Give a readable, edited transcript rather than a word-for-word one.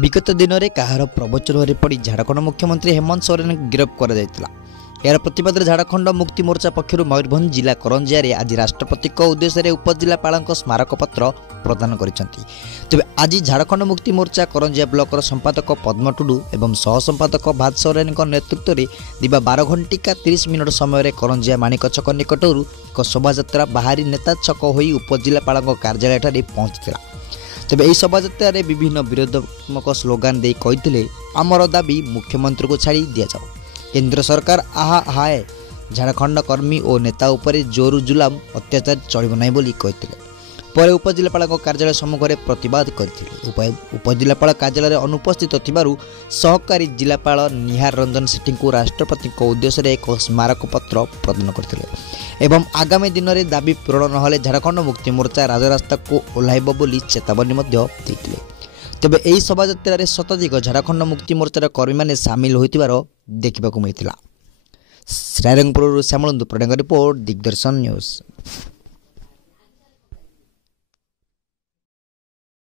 विगत दिन में कहार प्रवचन पड़ झारखंड मुख्यमंत्री हेमंत सोरेन गिरफ कर यार प्रतिवाद झारखंड मुक्ति मोर्चा पक्षर मयूरभंज जिला करंजिया आज राष्ट्रपति उद्देश्य उपजिलापाल स्मारक पत्र प्रदान कर तेज आज झारखंड मुक्ति मोर्चा करंजिया ब्लॉक संपादक पद्म टुडू और सह संपादक भात सोरेन नेतृत्व में दिवा 12 घंटिका 30 मिनट समय करंजिया माणिक छक निकटर एक शोभा बाहरी नेता छक हो उपजिलापाल कार्यालय पहुंची तेज यह शोभा विभिन्न विरोधात्मक स्लोगान दे कही आमर दाबी मुख्यमंत्री को छाड़ी दि जाओ केंद्र सरकार आहा हाय झारखंड कर्मी और नेता उपरे जोर जुलाम अत्याचार चलिब नहीं बोली कहते पर उपजिलापाल कार्यालय सम्मुख में प्रतिवाद करते उपजिलापाल कार्यालय अनुपस्थित थिबारु सहकारी जिलापाल निहार रंजन सेठी को राष्ट्रपति उद्देश्य एक स्मारक पत्र प्रदान करते एवं आगामी दिन में दाबी पूरण नहले झारखंड मुक्ति मोर्चा राजरास्ता को ओह्लाइब बोली चेतावनी देते तेबे यही शोभा शताधिक झारखंड मुक्ति मोर्चार कर्मी मैंने सामिल होइतिबार देखा मिलता। श्रीरंगपुर श्यामलंदु प्रणय रिपोर्ट दिग्दर्शन न्यूज।